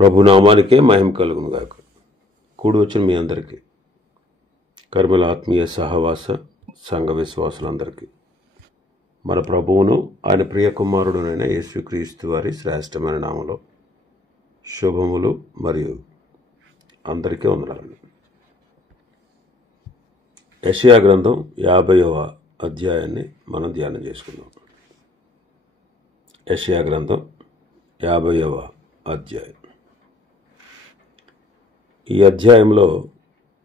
ప్రభునామానికే మహిమ కలుగును గాక. కూడి వచ్చిన మీ అందరికీ, కర్మల ఆత్మీయ సహవాస సంఘ విశ్వాసులందరికీ మన ప్రభువును ఆయన ప్రియ కుమారుడునైన యేసుక్రీస్తు వారి శ్రేష్టమైన నామములో శుభములు మరియు అందరికీ వందనాలు. యెషయా గ్రంథం 50వ అధ్యాయాన్ని మనం ధ్యానం చేసుకుందాం. యెషయా గ్రంథం 50వ అధ్యాయం. ఈ అధ్యాయంలో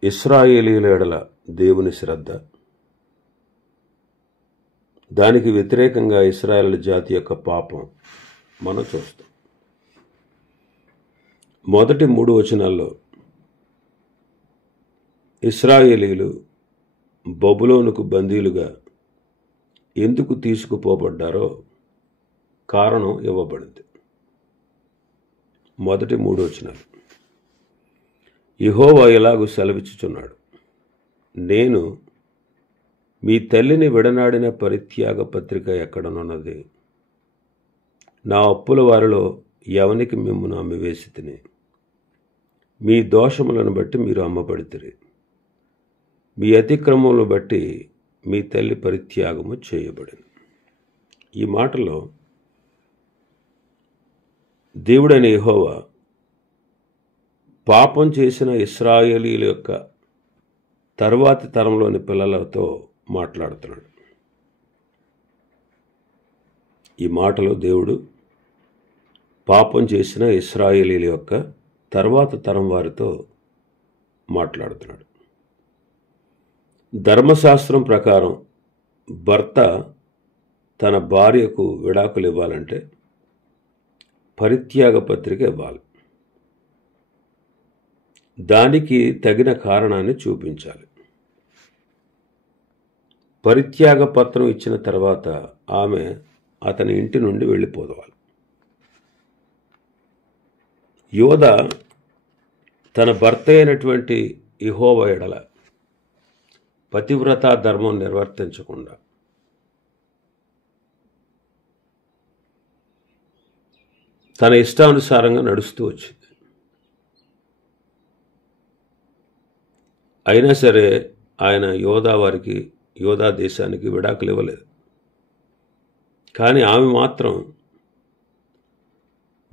ఇశ్రాయేలీయుల ఎడల దేవుని శ్రద్ధ, దానికి వ్యతిరేకంగా ఇశ్రాయేలు జాతి యొక్క పాపం మనం చూస్తాం. మొదటి 3 వచనాల్లో ఇశ్రాయేలీయులు బబులోనుకు బందీలుగా ఎందుకు తీసుకుపోబడ్డారో కారణం ఇవ్వబడింది. మొదటి 3 వచనాలు, యెహోవా ఇలాగు సెలవిచ్చుచున్నాడు, నేను మీ తల్లిని విడనాడిన పరిత్యాగ పత్రిక ఎక్కడనున్నది? నా అప్పుల వారిలో ఎవనికి మిమ్మును అమ్మివేసి తిని, మీ దోషములను బట్టి మీరు అమ్మబడితిరి, మీ అతిక్రమములను బట్టి మీ తల్లి పరిత్యాగము చేయబడింది. ఈ మాటలో దేవుడైన యెహోవా పాపం చేసిన ఇశ్రాయేలీయుల యొక్క తర్వాతి తరంలోని పిల్లలతో మాట్లాడుతున్నాడు. ఈ మాటలో దేవుడు పాపం చేసిన ఇశ్రాయేలీయుల యొక్క తర్వాత తరం వారితో మాట్లాడుతున్నాడు. ధర్మశాస్త్రం ప్రకారం భర్త తన భార్యకు విడాకులు ఇవ్వాలంటే పరిత్యాగ పత్రిక ఇవ్వాలి. దానికి తగిన కారణాన్ని చూపించాలి. పరిత్యాగ పత్రం ఇచ్చిన తర్వాత ఆమె అతని ఇంటి నుండి వెళ్ళిపోవాలి. యోధ తన భర్త అయినటువంటి యెహోవా ఎడల పతివ్రతా ధర్మం నిర్వర్తించకుండా తన ఇష్టానుసారంగా నడుస్తూ వచ్చింది. అయినా సరే ఆయన యోధా దేశానికి విడాకులు ఇవ్వలేదు. కానీ ఆమె మాత్రం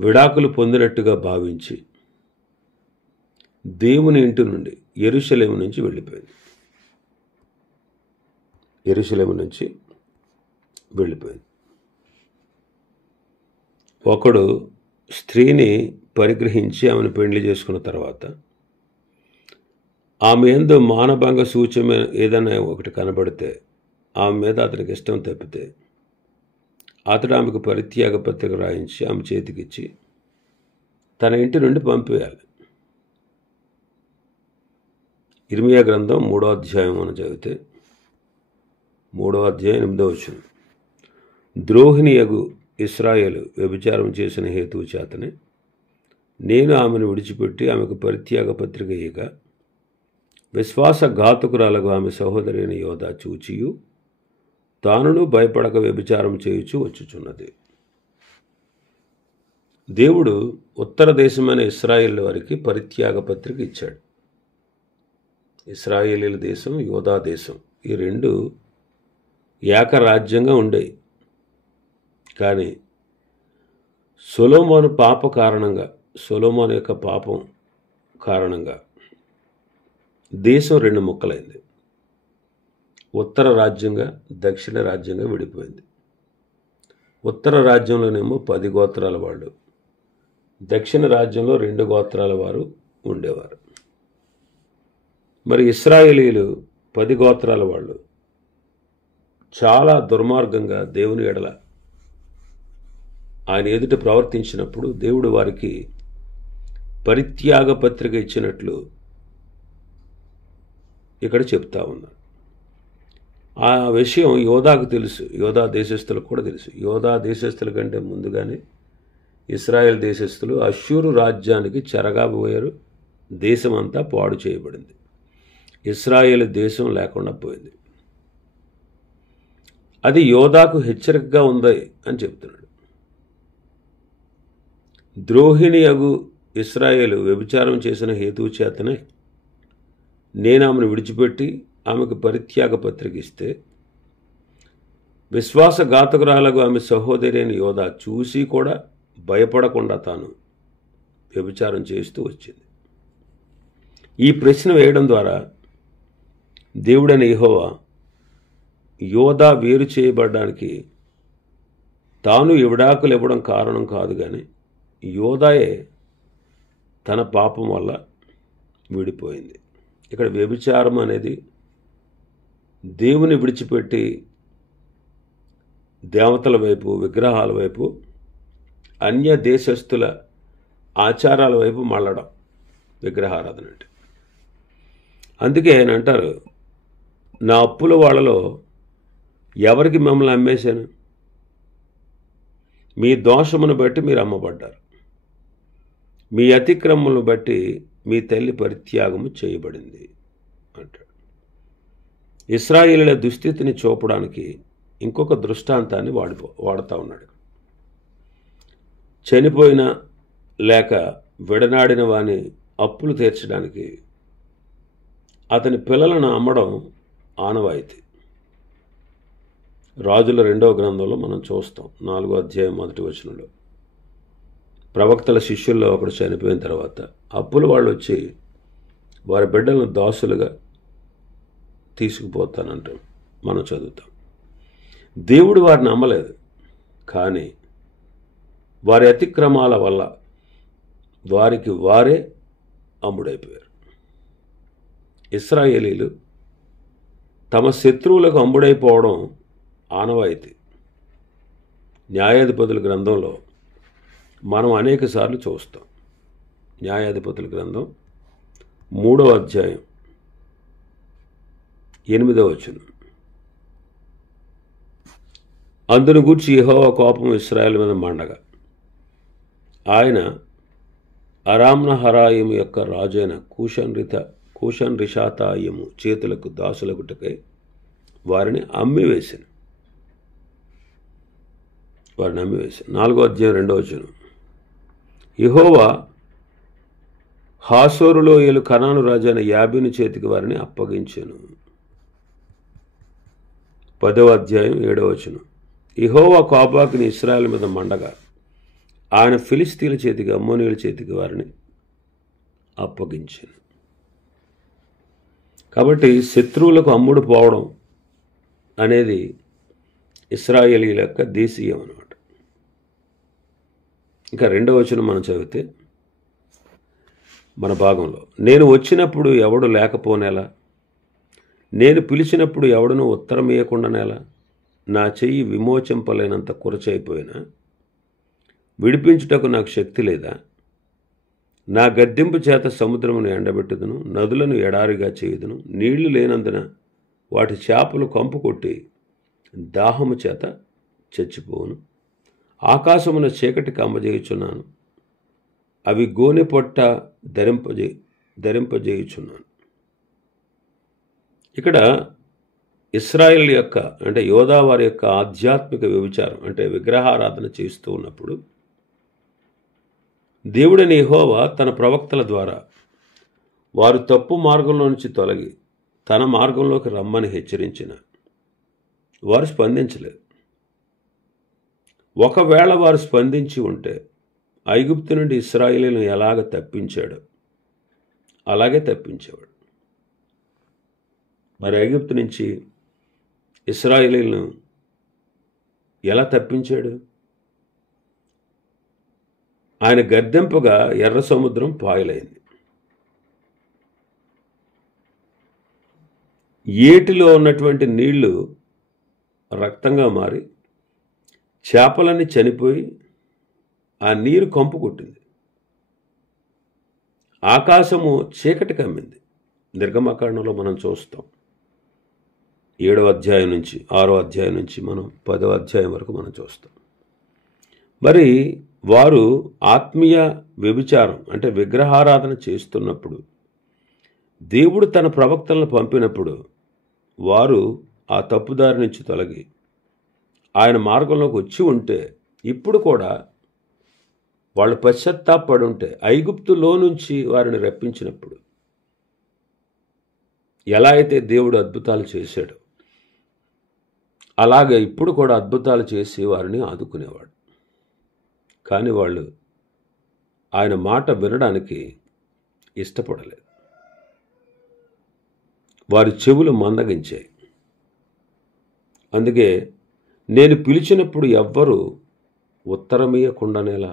విడాకులు పొందినట్టుగా భావించి దేవుని ఇంటి నుండి యెరూషలేము నుంచి వెళ్ళిపోయింది. ఒకడు స్త్రీని పరిగ్రహించి ఆమెను పెళ్లి చేసుకున్న తర్వాత ఆమె యందు మానభంగ సూచన ఏదైనా ఒకటి కనబడితే ఆమె మీద అతనికి ఇష్టం తప్పితే అతడు ఆమెకు పరిత్యాగ పత్రిక రాయించి ఆమె చేతికిచ్చి తన ఇంటి నుండి పంపేయాలి. ఇర్మియా గ్రంథం 3వ అధ్యాయం అని చదివితే 3వ అధ్యాయం 8వ వచనం, ద్రోహిణియగు ఇశ్రాయేలు వ్యభిచారం చేసిన హేతువు చేతనే నేను ఆమెను విడిచిపెట్టి ఆమెకు పరిత్యాగ పత్రిక ఇయ్యక విశ్వాసఘాతుకురాలకు ఆమె సహోదరి అయిన యోధా చూచియు తానును భయపడక వ్యభిచారం చేయుచు వచ్చుచున్నది. దేవుడు ఉత్తర దేశమైన ఇశ్రాయేల్ వారికి పరిత్యాగ పత్రిక ఇచ్చాడు. ఇశ్రాయేలీల దేశం, యోధా దేశం, ఈ రెండు ఏకరాజ్యంగా ఉండేవి. కానీ సొలొమోను యొక్క పాపం కారణంగా దేశం 2 ముక్కలైంది. ఉత్తర రాజ్యంగా, దక్షిణ రాజ్యంగా విడిపోయింది. ఉత్తర రాజ్యంలోనేమో 10 గోత్రాల వాళ్ళు, దక్షిణ రాజ్యంలో 2 గోత్రాల వారు ఉండేవారు. మరి ఇశ్రాయేలీయులు 10 గోత్రాల వాళ్ళు చాలా దుర్మార్గంగా దేవుని ఎడల ఆయన ఎదుట ప్రవర్తించినప్పుడు దేవుడు వారికి పరిత్యాగ పత్రిక ఇచ్చినట్లు ఇక్కడ చెప్తా ఉన్నాడు. ఆ విషయం యోధాకు తెలుసు, యోధా దేశస్థులకు కూడా తెలుసు. యోధా దేశస్థుల కంటే ముందుగానే ఇశ్రాయేల్ దేశస్థులు అష్షూరు రాజ్యానికి చెరగా పోయారు. దేశం అంతా పాడు చేయబడింది. ఇశ్రాయేల్ దేశం లేకుండా పోయింది. అది యోధాకు హెచ్చరికగా ఉంది అని చెప్తున్నాడు. ద్రోహిణి అగు ఇశ్రాయేలు వ్యభిచారం చేసిన హేతువు చేతనే నేను ఆమెను విడిచిపెట్టి ఆమెకు పరిత్యాగ పత్రిక ఇస్తే, విశ్వాసఘాతకురాలకు ఆమె సహోదరి అయిన యోధా చూసి కూడా భయపడకుండా తాను వ్యభిచారం చేస్తూ వచ్చింది. ఈ ప్రశ్న వేయడం ద్వారా దేవుడైన యెహోవా యోధా వేరు చేయబడడానికి తాను విడాకులు ఇవ్వడం కారణం కాదు, కానీ యోధాయే తన పాపం వల్ల విడిపోయింది. ఇక్కడ వ్యభిచారం అనేది దేవుని విడిచిపెట్టి దేవతల వైపు, విగ్రహాల వైపు, అన్య దేశస్థుల ఆచారాల వైపు మళ్ళడం విగ్రహారాధన అంటే. అందుకే ఆయన అంటారు, నా అప్పుల వాళ్ళలో ఎవరికి మిమ్మల్ని అమ్మేశాను? మీ దోషమును బట్టి మీరు అమ్మబడ్డారు, మీ అతిక్రమములను బట్టి మీ తల్లి పరిత్యాగము చేయబడింది అంటాడు. ఇశ్రాయేలీయుల దుస్థితిని చూపడానికి ఇంకొక దృష్టాంతాన్ని వాడుతూ ఉన్నాడు. చనిపోయిన లేక విడనాడిన వాని అప్పులు తీర్చడానికి అతని పిల్లలను అమ్మడం ఆనవాయితీ. రాజుల 2వ గ్రంథంలో మనం చూస్తాం, 4వ అధ్యాయం 1వ వచనంలో ప్రవక్తల శిష్యుల్లో ఒకడు చనిపోయిన తర్వాత అప్పుల వాళ్ళు వచ్చి వారి బిడ్డలను దాసులుగా తీసుకుపోతానంటాం మనం చదువుతాం. దేవుడు వారిని నమ్మలేదు, కానీ వారి అతిక్రమాల వల్ల వారికి వారే అమ్ముడైపోయారు. ఇశ్రాయేలీలు తమ శత్రువులకు అమ్ముడైపోవడం ఆనవాయితీ. న్యాయాధిపతుల గ్రంథంలో మనం అనేక సార్లు చూస్తాం. న్యాయాధిపతుల గ్రంథం 3వ అధ్యాయం 8వ వచనం, అందును గూర్చి యెహోవా కోపం ఇశ్రాయేలు మీద మండగా ఆయన అరామ్నహరాయిము యొక్క రాజైన కూషన్ రిషాతాయిము చేతులకు దాసులగుటకై వారిని అమ్మివేశాను. 4వ అధ్యాయం 2వ వచనం, యెహోవా హాసోరులో ఏలు కనాను రాజైన యాబీను చేతికి వారిని అప్పగించెను. 10వ అధ్యాయం 7వ వచనం, యెహోవా కోపాగ్ని ఇశ్రాయేలు మీద మండగా ఆయన ఫిలిస్తీన్ల చేతికి, అమ్మోనీయుల చేతికి వారిని అప్పగించెను. కాబట్టి శత్రువులకు అమ్ముడు పోవడం అనేది ఇశ్రాయేలీయుల యొక్క దేశీయం అన్నమాట. ఇంకా 2వ వచనం మనం చదివితే మన భాగంలో, నేను వచ్చినప్పుడు ఎవడు లేకపోనేలా, నేను పిలిచినప్పుడు ఎవడునూ ఉత్తరం ఇయ్యకుండానేలా, నా చెయ్యి విమోచింపలేనంత కురచైపోయినా విడిపించుటకు నాకు శక్తి లేదా? నా గద్దింపు చేత సముద్రమును ఎండబెట్టుదును, నదులను ఎడారిగా చేయుదును, నీళ్లు లేనందున వాటి చేపలు కంపు కొట్టి దాహము చేత చచ్చిపోవును. ఆకాశమున చీకటి కమ్మజేయుచున్నాను, అవి గోనె పొట్ట ధరింపజేయుచున్నాను. ఇక్కడ ఇశ్రాయేల్ యొక్క అంటే యోధా వారి యొక్క ఆధ్యాత్మిక వ్యభిచారం అంటే విగ్రహారాధన చేస్తూ ఉన్నప్పుడు దేవుడైన యెహోవా తన ప్రవక్తల ద్వారా వారు తప్పు మార్గంలో నుంచి తొలగి తన మార్గంలోకి రమ్మని హెచ్చరించిన వారు స్పందించలేదు. ఒకవేళ వారు స్పందించి ఉంటే ఐగుప్తు నుండి ఇశ్రాయేలును ఎలాగ తప్పించాడో అలాగే తప్పించేవాడు. మరి ఐగుప్తు నుంచి ఇశ్రాయేలును ఎలా తప్పించాడు? ఆయన గద్దెంపుగా ఎర్ర సముద్రం పాయలైంది. ఏటిలో ఉన్నటువంటి నీళ్లు రక్తంగా మారి చేపలన్నీ చనిపోయి ఆ నీరు కంపు కొట్టింది. ఆకాశము చీకటి కమ్మింది. నిర్గమకాండంలో మనం చూస్తాం. 7వ అధ్యాయం నుంచి 6వ అధ్యాయం నుంచి మనం 10వ అధ్యాయం వరకు మనం చూస్తాం. మరి వారు ఆత్మీయ వ్యభిచారం అంటే విగ్రహారాధన చేస్తున్నప్పుడు దేవుడు తన ప్రవక్తలను పంపినప్పుడు వారు ఆ తప్పుదారి నుంచి తొలగి ఆయన మార్గంలోకి వచ్చి ఉంటే ఇప్పుడు కూడా వాళ్ళు పశ్చాత్తాపడి ఉంటే ఐగుప్తులో నుంచి వారిని రప్పించినప్పుడు ఎలా అయితే దేవుడు అద్భుతాలు చేశాడో అలాగే ఇప్పుడు కూడా అద్భుతాలు చేసి వారిని ఆదుకునేవాడు. కానీ వాళ్ళు ఆయన మాట వినడానికి ఇష్టపడలేదు. వారి చెవులు మందగించాయి. అందుకే నేను పిలిచినప్పుడు ఎవ్వరూ ఉత్తరమీయకుండానేలా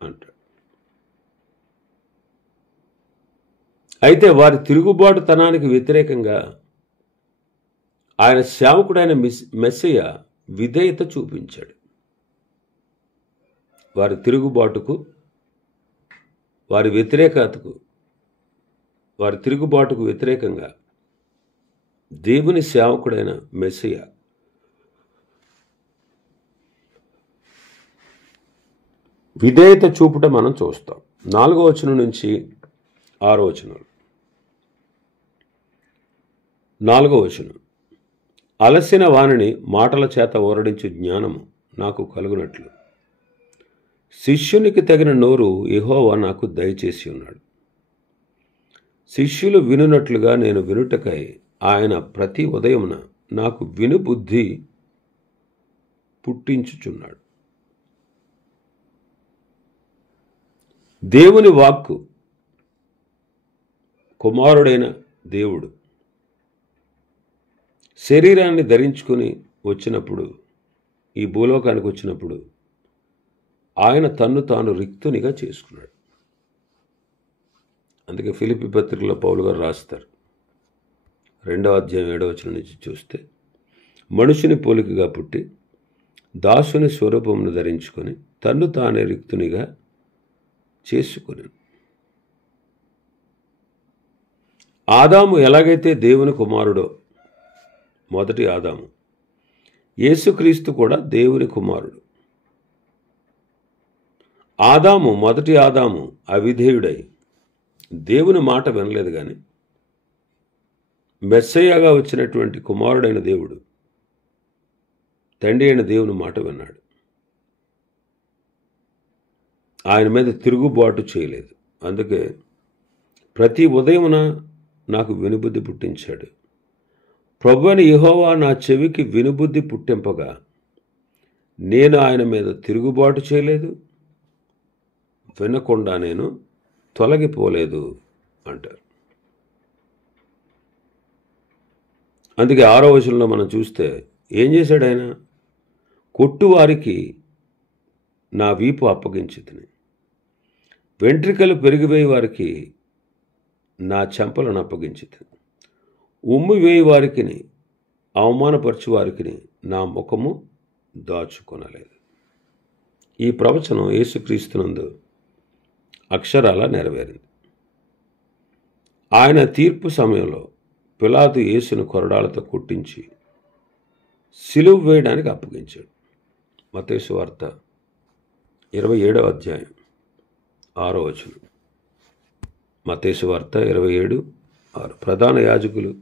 అంటాడు. అయితే వారి తిరుగుబాటుతనానికి వ్యతిరేకంగా ఆయన సేవకుడైన మెస్సియ విధేయత చూపించాడు. వారి తిరుగుబాటుకు వారి తిరుగుబాటుకు వ్యతిరేకంగా దేవుని సేవకుడైన మెస్సియ విధేయత చూపుట మనం చూస్తాం. 4వ వచనం నుంచి 6వ వచనం. 4వ వచనం, అలసిన వానిని మాటల చేత ఓరడించు జ్ఞానము నాకు కలుగునట్లు శిష్యునికి తగిన నోరు యెహోవా నాకు దయచేసి ఉన్నాడు. శిష్యులు వినునట్లుగా నేను వినుటకై ఆయన ప్రతి ఉదయమున నాకు వినుబుద్ధి పుట్టించుచున్నాడు. దేవుని వాక్కు కుమారుడైన దేవుడు శరీరాన్ని ధరించుకొని వచ్చినప్పుడు, ఈ భూలోకానికి వచ్చినప్పుడు ఆయన తన్ను తాను రిక్తునిగా చేసుకున్నాడు. అందుకే ఫిలిప్పీ పత్రికలో పౌలు గారు రాస్తారు, 2వ అధ్యాయం 7వ వచనం నుంచి చూస్తే, మనుషుని పోలికగా పుట్టి దాసుని స్వరూపమును ధరించుకొని తన్ను తానే రిక్తునిగా చేసుకుని. ఆదాము ఎలాగైతే దేవుని కుమారుడో, మొదటి ఆదాము, యేసుక్రీస్తు కూడా దేవుని కుమారుడు. మొదటి ఆదాము అవిధేయుడై దేవుని మాట వినలేదు. కానీ మెస్సయ్యగా వచ్చినటువంటి కుమారుడైన దేవుడు తండ్రి అయిన దేవుని మాట విన్నాడు. ఆయన మీద తిరుగుబాటు చేయలేదు. అందుకే ప్రతి ఉదయమున నాకు వినుబుద్ధి పుట్టించాడు. ప్రభువైన యెహోవా నా చెవికి వినుబుద్ధి పుట్టింపగా నేను ఆయన మీద తిరుగుబాటు చేయలేదు, వినకుండా నేను తొలగిపోలేదు అంటారు. అందుకే 6వ వచనంలో మనం చూస్తే ఏం చేశాడు ఆయన? కొట్టువారికి నా వీపు అప్పగించితిని, వెంట్రికలు పెరిగివేయి వారికి నా చెంపలను అప్పగించితిని, ఉమ్మి వేయి వారికి అవమానపరచు వారికి నా ముఖము దాచుకొనలేదు. ఈ ప్రవచనం యేసుక్రీస్తునందు అక్షరాల నెరవేరింది. ఆయన తీర్పు సమయంలో పిలాతు యేసును కొరడాలతో కొట్టించి సిలువ వేయడానికి అప్పగించాడు. మత్తయి సువార్త 27వ అధ్యాయం 6వ వచనం. మత్తయి సువార్త 27:6. ప్రధాన యాజకులు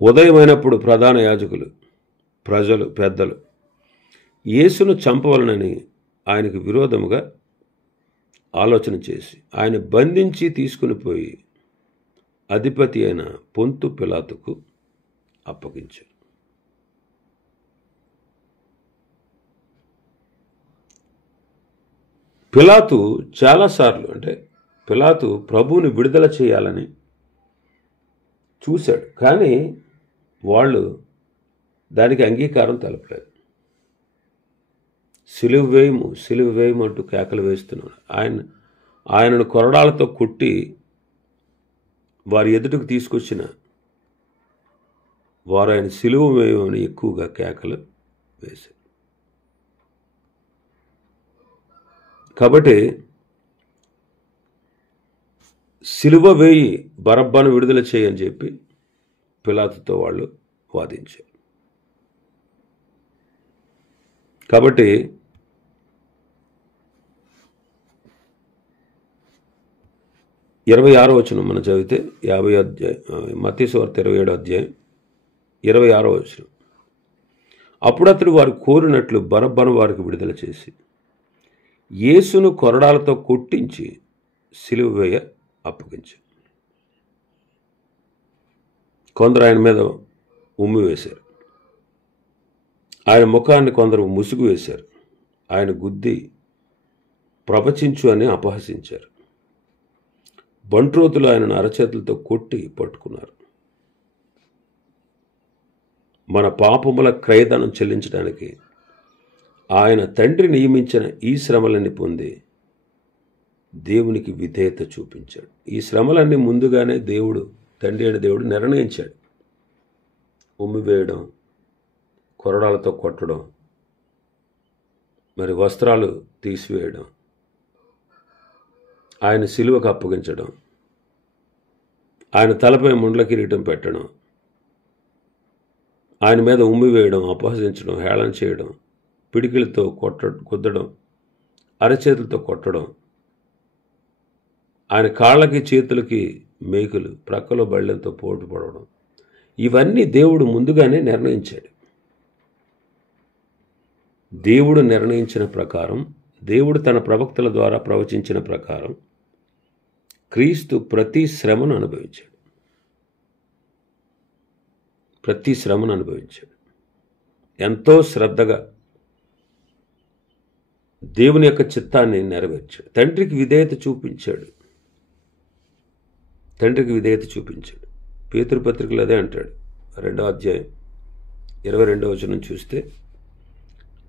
ఉదయమైనప్పుడు ప్రధాన యాజకులు, ప్రజలు, పెద్దలు యేసును చంపవలనని ఆయనకు విరోధముగా ఆలోచన చేసి ఆయన బంధించి తీసుకుని పోయి అధిపతి అయిన పొంతు పిలాతుకు అప్పగించారు. పిలాతు చాలాసార్లు, అంటే పిలాతు ప్రభువుని విడుదల చేయాలని చూశాడు. కానీ వాళ్ళు దానికి అంగీకారం తెలపలేదు. సిలువ వేయము అంటూ కేకలు వేస్తున్నాడు. ఆయనను కొరడాలతో కొట్టి వారి ఎదుటకు తీసుకొచ్చిన వారు ఆయన సిలువ వేయమని ఎక్కువగా కేకలు వేశారు. కాబట్టి సిలువ వేయి, బరబ్బను విడుదల చేయని చెప్పి పిలాతుతో వాళ్ళు వాదించారు. కాబట్టి 26వ వచనం మనం చదివితే 50 అధ్యాయం మత్తయి సువార్త 27వ అధ్యాయం 26వ వచనం. అప్పుడు అతడు వారు కోరినట్లు బరబ్బను వారికి విడుదల చేసి యేసును కొరడాలతో కొట్టించి సిలువ వేయ అప్పగించారు. కొందరు ఆయన మీద ఉమ్మి వేశారు, ఆయన ముఖాన్ని కొందరు ముసుగు వేశారు, ఆయన గుద్ది ప్రవచించు అని అపహసించారు. బంట్రోతులు ఆయనను అరచేతులతో కొట్టి పట్టుకున్నారు. మన పాపముల క్రయధనం చెల్లించడానికి ఆయన తండ్రి నియమించిన ఈ శ్రమలన్నీ పొంది దేవునికి విధేయత చూపించాడు. ఈ శ్రమలన్నీ ముందుగానే తండ్రి అయిన దేవుడు నిర్ణయించాడు. ఉమ్మివేయడం, కొరడాలతో కొట్టడం, మరి వస్త్రాలు తీసివేయడం, ఆయన సిలువకు అప్పగించడం, ఆయన తలపై ముండ్ల కిరీటం పెట్టడం, ఆయన మీద ఉమ్మివేయడం, అపహసించడం, హేళన చేయడం, పిడికిలతో గుద్దడం, అరచేతులతో కొట్టడం, ఆయన కాళ్ళకి చేతులకి మేకులు, ప్రక్కలో బళ్ళెంతో పోటు పడవడం, ఇవన్నీ దేవుడు ముందుగానే నిర్ణయించాడు. దేవుడు నిర్ణయించిన ప్రకారం, దేవుడు తన ప్రవక్తల ద్వారా ప్రవచించిన ప్రకారం క్రీస్తు ప్రతి శ్రమను అనుభవించాడు. ప్రతి శ్రమను అనుభవించాడు. ఎంతో శ్రద్ధగా దేవుని యొక్క చిత్తాన్ని నెరవేర్చాడు. తండ్రికి విధేయత చూపించాడు. పేతురు పత్రికలు అదే అంటాడు. 2వ అధ్యాయం 22వ వచనం చూస్తే,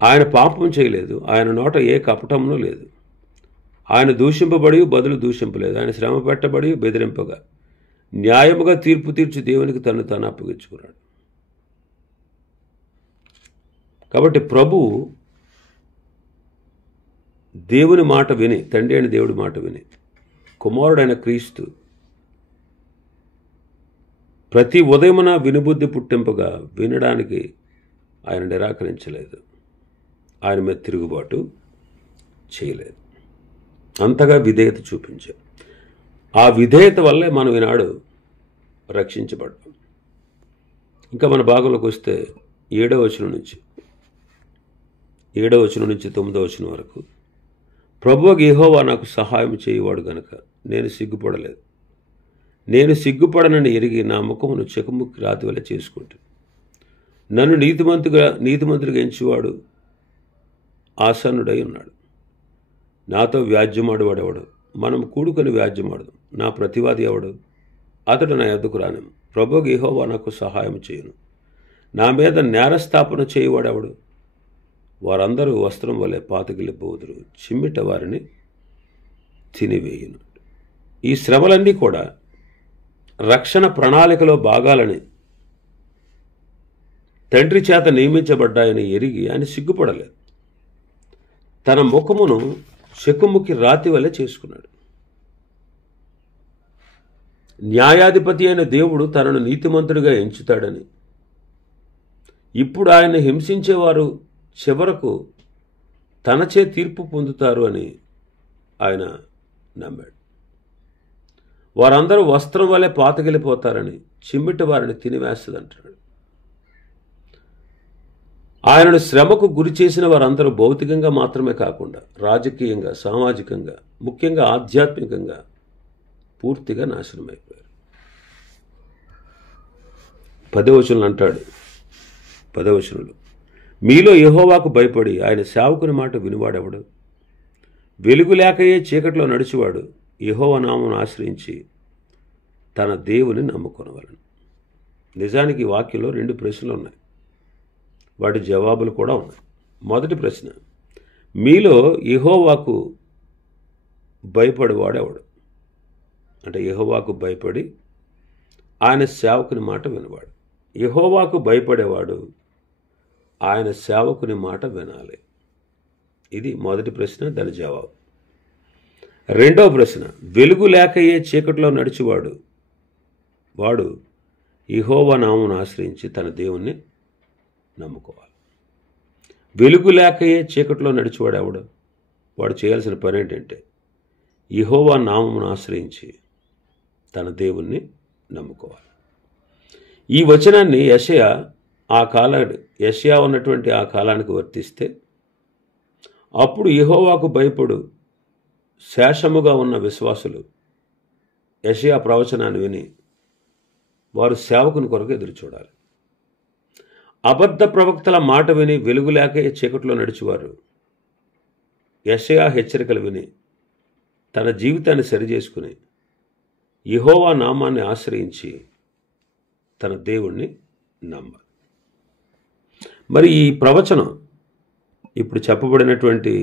ఆయన పాపం చేయలేదు, ఆయన నోట ఏ కపటమునూ లేదు, ఆయన దూషింపబడి బదులు దూషింపలేదు, ఆయన శ్రమ పెట్టబడి బెదిరింపగా న్యాయముగా తీర్పు తీర్చి దేవునికి తను తాను అప్పగించుకున్నాడు. కాబట్టి ప్రభువు దేవుని మాట విని, తండ్రి అయిన దేవుడి మాట విని, కుమారుడైన క్రీస్తు ప్రతి ఉదయమున వినుబుద్ధి పుట్టింపగా వినడానికి ఆయన నిరాకరించలేదు, ఆయన మీద తిరుగుబాటు చేయలేదు. అంతగా విధేయత చూపించాడు. ఆ విధేయత వల్లే మనం ఈనాడు రక్షించబడ్డాం. ఇంకా మన భాగంలోకి వస్తే 7వ వచనం నుంచి 9వ వచనం వరకు, ప్రభువు యెహోవా నాకు సహాయం చేయువాడు గనుక నేను సిగ్గుపడలేదు. నేను సిగ్గుపడనని ఎరిగి నా ముఖమును చెకుముక్కి రాతి వల్ల చేసుకుంటాను. నన్ను నీతిమంతుడిగా ఎంచువాడు ఆసన్నుడై ఉన్నాడు. నాతో వ్యాజ్యమాడువాడెవడు? మనం కూడుకొని వ్యాజ్యమాడదు. నా ప్రతివాది ఎవడు? అతడు నా యొద్దకు రానేము. ప్రభువు యెహోవా నాకు సహాయం చేయును. నా మీద నేరస్థాపన చేయువాడెవడు? వారందరూ వస్త్రం వలె పాతగిలిపోదురు, చిమ్మిట వారిని తినివేయును. ఈ శ్రమలన్నీ కూడా రక్షణ ప్రణాళికలో భాగాలని తండ్రి చేత నియమించబడ్డాయని ఎరిగి ఆయన సిగ్గుపడలేదు. తన ముఖమును చెక్కుముక్కి రాతి వలె చేసుకున్నాడు. న్యాయాధిపతి అయిన దేవుడు తనను నీతిమంతుడిగా ఎంచుతాడని, ఇప్పుడు ఆయన హింసించేవారు చివరకు తనచే తీర్పు పొందుతారు అని ఆయన నమ్మాడు. వారందరూ వస్త్రం వలె పాతగిలిపోతారని, చిమ్మిట వారిని తినివేస్తుంది అంటున్నాడు. ఆయనను శ్రమకు గురి చేసిన వారందరూ భౌతికంగా మాత్రమే కాకుండా రాజకీయంగా, సామాజికంగా, ముఖ్యంగా ఆధ్యాత్మికంగా పూర్తిగా నాశనమైపోయారు. 10వ వచనంలో అంటాడు, 10వ వచనంలో, మీలో యెహోవాకు భయపడి ఆయన సేవకుని మాట వినివాడెవడు? వెలుగు లేకయే చీకట్లో నడిచేవాడు యెహోవా నామమును ఆశ్రయించి తన దేవుని నమ్ముకొనవలెను. నిజానికి ఈ వాక్యంలో 2 ప్రశ్నలు ఉన్నాయి, వాటి జవాబులు కూడా ఉన్నాయి. మొదటి ప్రశ్న, మీలో యెహోవాకు భయపడేవాడెవడు? అంటే యెహోవాకు భయపడి ఆయన సేవకుని మాట వినవాడు. యెహోవాకు భయపడేవాడు ఆయన సేవకుని మాట వినాలి. ఇది మొదటి ప్రశ్న, దాని జవాబు. రెండవ ప్రశ్న, వెలుగు లేకయే చీకటిలో నడిచేవాడు వాడు యెహోవా నామమును ఆశ్రయించి తన దేవుణ్ణి నమ్ముకోవాలి. వెలుగు లేకయే చీకటిలో నడిచేవాడు ఎవడు? వాడు చేయాల్సిన పని ఏంటంటే యెహోవా నామమును ఆశ్రయించి తన దేవుణ్ణి నమ్ముకోవాలి. ఈ వచనాన్ని యెషయా ఉన్నటువంటి ఆ కాలానికి వర్తిస్తే అప్పుడు యెహోవాకు భయపడు శేషముగా ఉన్న విశ్వాసులు యెషయా ప్రవచనాన్ని విని వారు సేవకుని కొరకు ఎదురు చూడాలి. అబద్ధ ప్రవక్తల మాట విని వెలుగు లేకే చీకట్లో నడిచేవారు యెషయా హెచ్చరికలు విని తన జీవితాన్ని సరిచేసుకుని యెహోవా నామాన్ని ఆశ్రయించి తన దేవుణ్ణి నమ్మాలి. మరి ఈ ప్రవచనం ఇప్పుడు చెప్పబడినటువంటి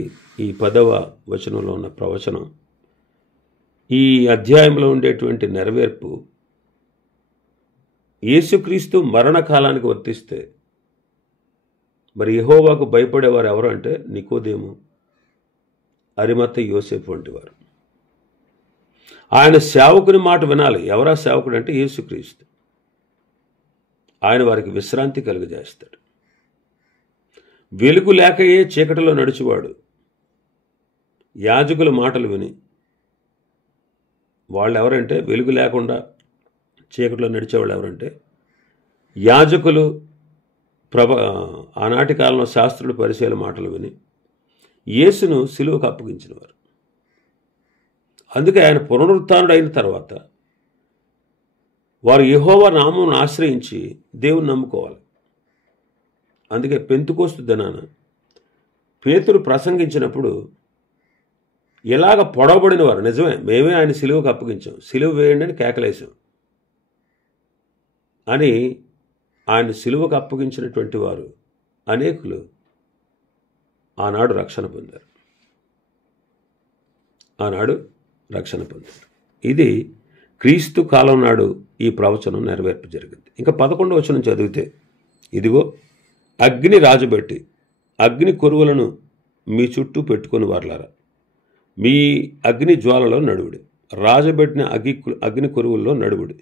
ఈ 10వ వచనంలో ఉన్న ప్రవచనం, ఈ అధ్యాయంలో ఉండేటువంటి నెరవేర్పు యేసుక్రీస్తు మరణకాలానికి వర్తిస్తే మరి యెహోవాకు భయపడేవారు ఎవరు అంటే నికోదేము, అరిమత్తయి యోసేపు వంటి వారు. ఆయన సేవకుని మాట వినాలి. ఎవరా సేవకుడు అంటే యేసుక్రీస్తు. ఆయన వారికి విశ్రాంతి కలుగజేస్తాడు. వెలుగు లేకయే చీకటిలో నడిచేవాడు యాజకుల మాటలు విని, వాళ్ళు ఎవరంటే వెలుగు లేకుండా చీకటిలో నడిచేవాళ్ళు ఎవరంటే యాజకులు, ఆనాటి కాలంలో శాస్త్రులు, పరిచయాల మాటలు విని యేసును సిలువకు అప్పగించినవారు. అందుకే ఆయన పునరుత్థానుడు అయిన తర్వాత వారు యెహోవా నామమును ఆశ్రయించి దేవుని నమ్ముకోవాలి. అందుకే పెంతెకోస్తు దినాన పేతురు ప్రసంగించినప్పుడు ఇలాగ పొడవబడిన వారు, నిజమే మేమే ఆయన సిలువకు అప్పగించాం, సిలువ వేయండి అని కేకలేసాం అని ఆయన సిలువకు అప్పగించినటువంటి వారు అనేకులు ఆనాడు రక్షణ పొందారు. ఇది క్రీస్తు కాలం నాడు ఈ ప్రవచనం నెరవేర్పు జరిగింది. ఇంకా 11వ వచనం చదివితే, ఇదిగో అగ్ని రాజబెట్టి అగ్ని కొరువులను మీ చుట్టూ పెట్టుకుని వారలారా, మీ అగ్ని జ్వాలలో నడువుడి, రాజబెట్టిన అగ్ని కొరువుల్లో నడువుడి,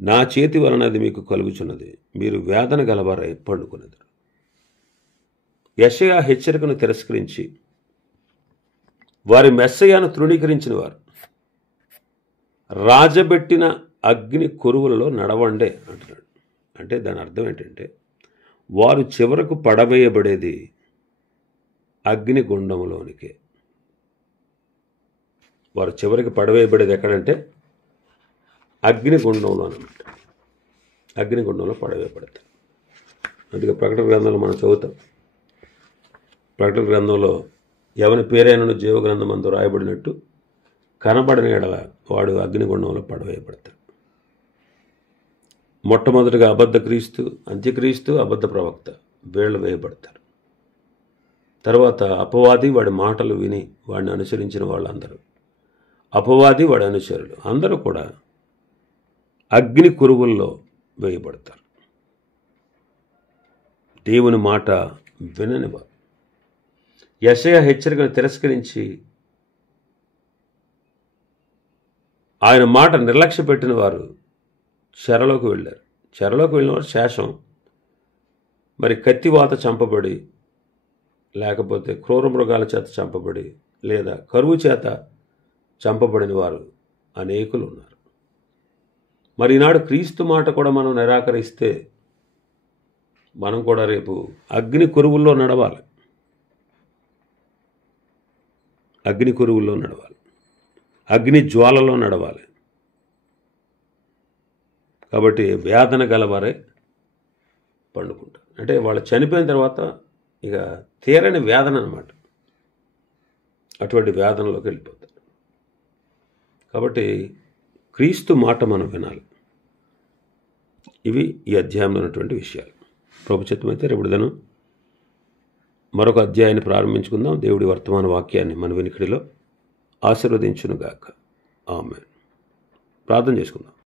నా చేతి వలన అది మీకు కలుగుచున్నది, మీరు వేదన గలవారై పండుకున్నది. యెషయా హెచ్చరికను తిరస్కరించి వారి మెస్సయాను తృణీకరించిన వారు రాజబెట్టిన అగ్ని కొరువులలో నడవండే అంటున్నాడు. అంటే దాని అర్థం ఏంటంటే వారు చివరకు పడవేయబడేది అగ్ని గుండములోనికే. వారు చివరికి పడవేయబడేది ఎక్కడంటే అగ్నిగుండంలో అనమాట. అగ్నిగుండంలో పడవేయబడతారు. అందుకే ప్రకటన గ్రంథంలో మనం చదువుతాం. ప్రకటన గ్రంథంలో ఎవరి పేరైనను జీవగ్రంథం అందు రాయబడినట్టు కనబడిన ఎడల వాడు అగ్నిగుండంలో పడవేయబడతాడు. మొట్టమొదటిగా అబద్ధ క్రీస్తు, అంత్యక్రీస్తు, అబద్ధ ప్రవక్త వీళ్ళు వేయబడతారు. తర్వాత అపవాది, వాడి మాటలు విని వాడిని అనుసరించిన వాళ్ళందరూ, అపవాది వాడి అనుచరులు అందరూ కూడా అగ్ని కురువుల్లో వేయబడతారు. దేవుని మాట విననివారు. యెషయా హెచ్చరికను తిరస్కరించి ఆయన మాట నిర్లక్ష్య పెట్టిన వారు చెరలోకి వెళ్ళారు. చెరలోకి వెళ్ళిన వారు శేషం. మరి కత్తివాత చంపబడి, లేకపోతే క్రూర మృగాల చేత చంపబడి, లేదా కరువు చేత చంపబడిన వారు అనేకులు ఉన్నారు. మరి ఈనాడు క్రీస్తు మాట కూడా మనం నిరాకరిస్తే మనం కూడా రేపు అగ్ని కొరువుల్లో నడవాలి. అగ్ని కొరువుల్లో నడవాలి, అగ్ని జ్వాలలో నడవాలి. కాబట్టి వేదన గలవారే పండుకుంటారు. అంటే వాళ్ళు చనిపోయిన తర్వాత ఇక తీరని వేదన అన్నమాట. అటువంటి వేదనలోకి వెళ్ళిపోతారు. కాబట్టి క్రీస్తు మాట మనం వినాలి. ఇవి ఈ అధ్యాయంలో ఉన్నటువంటి విషయాలు. ప్రభు చిత్తమైతే రేపు దినం మరొక అధ్యాయాన్ని ప్రారంభించుకుందాం. దేవుడి వర్తమాన వాక్యాన్ని మన వెనుకడిలో ఆశీర్వదించునుగాక. ఆమేన్. ప్రార్థన చేసుకుందాం.